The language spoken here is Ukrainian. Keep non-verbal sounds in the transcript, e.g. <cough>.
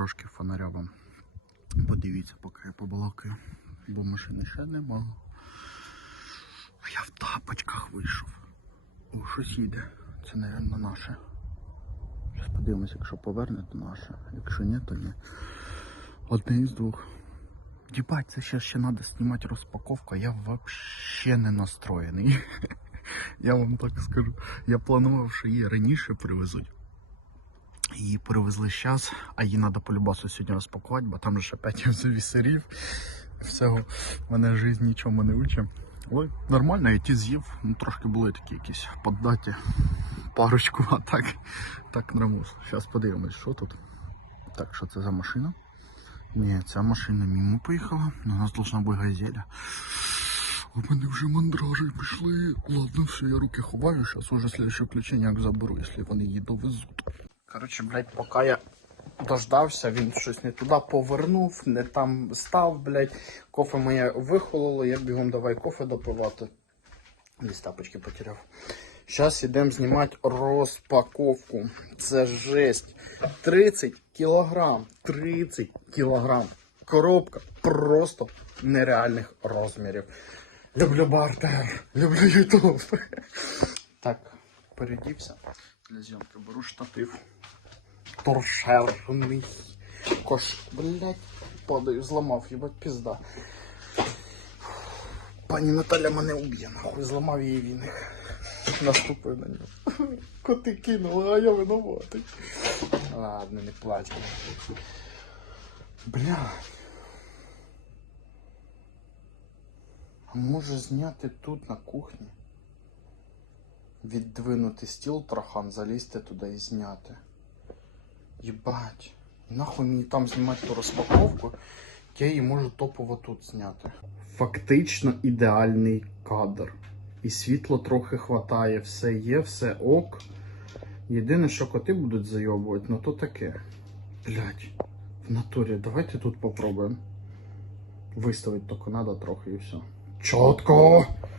трошки фонаря вам. Подивіться, поки я побалакаю, бо машини ще нема. А я в тапочках вийшов. О, щось їде. Це, мабуть, наше. Зараз подивимось, якщо поверне, то наше. Якщо ні, то ні. Одне із двох. Єбать, це ще, ще треба знімати розпаковку, я взагалі не настроєний. <laughs> Я вам так скажу. Я планував, що її раніше привезуть. Її перевезли зараз, а її треба по любасу сьогодні розпакувати, бо там же ще 5 завісерів. Всього мене життя нічому не учить. Але нормально, я ті з'їв. Ну, трошки були такі якісь поддаті. Парочку, а так, так нормус. Зараз подивимось, що тут. Так, що це за машина? Ні, ця машина мимо поїхала. У нас должна бути газеля. У мене вже мандражі пішли. Ладно, все, я руки ховаю. Зараз уже следующее включення заберу, якщо вони її довезуть. Коротше, блядь, поки я дождався, він щось не туди повернув, не там став, блядь. Кофе моє вихололо, я бігом давай кофе допивати. Десь тапочки потеряв. Зараз йдемо знімати розпаковку. Це жесть. 30 кілограм. 30 кілограм. Коробка просто нереальних розмірів. Люблю бартер, люблю ютуб. <laughs> Так, передівся для зйомки. Беру штатив. Торшерний. Кош, блять, падаю, зламав, їбать пізда. Пані Наталя мене уб'є, нахуй, зламав її віник. Наступив на нього. Коти кинули, а я винуватий. Ладно, не плач. Бля. А може зняти тут на кухні? Віддвинути стіл трохан, залізти туди і зняти. Єбать. Нахуй мені там знімати ту розпаковку, я її можу топово тут зняти. Фактично ідеальний кадр. І світло трохи хватає, все є, все ок. Єдине, що коти будуть зайобувати, ну то таке. Блять, в натурі, давайте тут попробуємо. Виставити тільки треба трохи і все. Чітко!